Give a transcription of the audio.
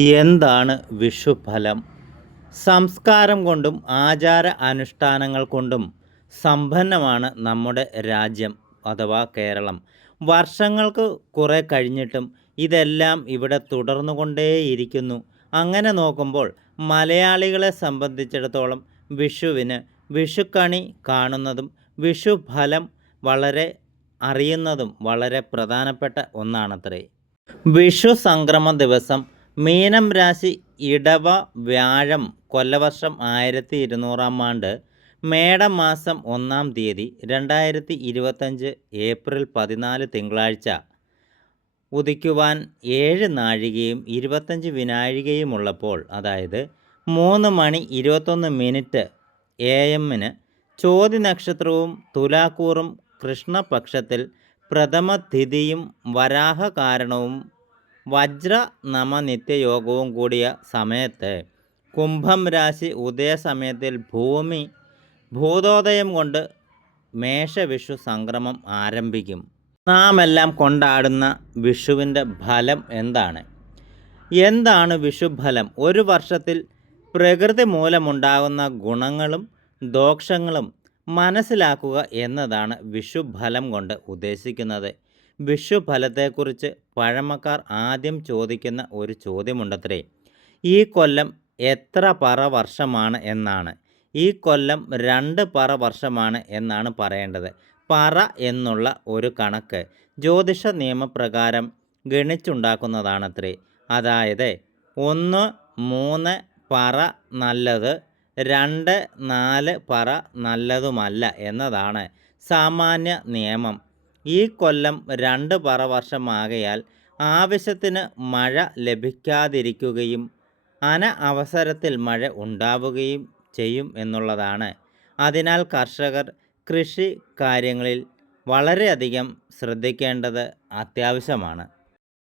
എന്താണ് വിഷുഫലം? സംസ്കാരം കൊണ്ടും ആചാര അനുഷ്ഠാനങ്ങൾ കൊണ്ടും സമ്പന്നമാണ് നമ്മുടെ രാജ്യം അഥവാ കേരളം. വർഷങ്ങൾക്ക് കുറേ കഴിഞ്ഞിട്ടും ഇതെല്ലാം ഇവിടെ തുടർന്നുകൊണ്ടേയിരിക്കുന്നു. അങ്ങനെ നോക്കുമ്പോൾ മലയാളികളെ സംബന്ധിച്ചിടത്തോളം വിഷുവിന് വിഷുക്കണി കാണുന്നതും വിഷുഫലം വളരെ അറിയുന്നതും വളരെ പ്രധാനപ്പെട്ട ഒന്നാണത്രേ. വിഷു സംക്രമ ദിവസം മീനം രാശി ഇടവ വ്യാഴം കൊല്ലവർഷം ആയിരത്തി ഇരുന്നൂറാം ആണ്ട് മേടമാസം ഒന്നാം തീയതി രണ്ടായിരത്തി ഇരുപത്തഞ്ച് ഏപ്രിൽ പതിനാല് തിങ്കളാഴ്ച. ഉദിക്കുവാൻ ഏഴ് നാഴികയും ഇരുപത്തഞ്ച് വിനാഴികയുമുള്ളപ്പോൾ അതായത് മൂന്ന് മണി ഇരുപത്തൊന്ന് മിനിറ്റ് എ എമ്മിന് ചോതി നക്ഷത്രവും തുലാക്കൂറും കൃഷ്ണപക്ഷത്തിൽ പ്രഥമ തിഥിയും വരാഹ കാരണവും വജ്ര നമ നിത്യയോഗവും കൂടിയ സമയത്ത് കുംഭം രാശി ഉദയസമയത്തിൽ ഭൂമി ഭൂതോദയം കൊണ്ട് മേഷവിഷു സംക്രമം ആരംഭിക്കും. നാമെല്ലാം കൊണ്ടാടുന്ന വിഷുവിന്റെ ഫലം എന്താണ്? എന്താണ് വിഷുഫലം? ഒരു വർഷത്തിൽ പ്രകൃതി മൂലമുണ്ടാകുന്ന ഗുണങ്ങളും ദോഷങ്ങളും മനസ്സിലാക്കുക എന്നതാണ് വിഷുഫലം കൊണ്ട് ഉദ്ദേശിക്കുന്നത്. വിഷുഫലത്തെക്കുറിച്ച് പഴമക്കാർ ആദ്യം ചോദിക്കുന്ന ഒരു ചോദ്യമുണ്ടത്രേ. ഈ കൊല്ലം എത്ര പറ വർഷമാണ് എന്നാണ്. ഈ കൊല്ലം രണ്ട് പറ വർഷമാണ് എന്നാണ് പറയേണ്ടത്. പറ എന്നുള്ള ഒരു കണക്ക് ജ്യോതിഷ നിയമപ്രകാരം ഗണിച്ചുണ്ടാക്കുന്നതാണത്രേ. അതായത് ഒന്ന് മൂന്ന് പറ നല്ലത് രണ്ട് നാല് പറ നല്ലതുമല്ല എന്നതാണ് സാമാന്യ നിയമം. ഈ കൊല്ലം രണ്ട് പറ വർഷമാകയാൽ ആവശ്യത്തിന് മഴ ലഭിക്കാതിരിക്കുകയും അന അവസരത്തിൽ മഴ ഉണ്ടാവുകയും ചെയ്യും എന്നുള്ളതാണ്. അതിനാൽ കർഷകർ കൃഷി കാര്യങ്ങളിൽ വളരെയധികം ശ്രദ്ധിക്കേണ്ടത് അത്യാവശ്യമാണ്.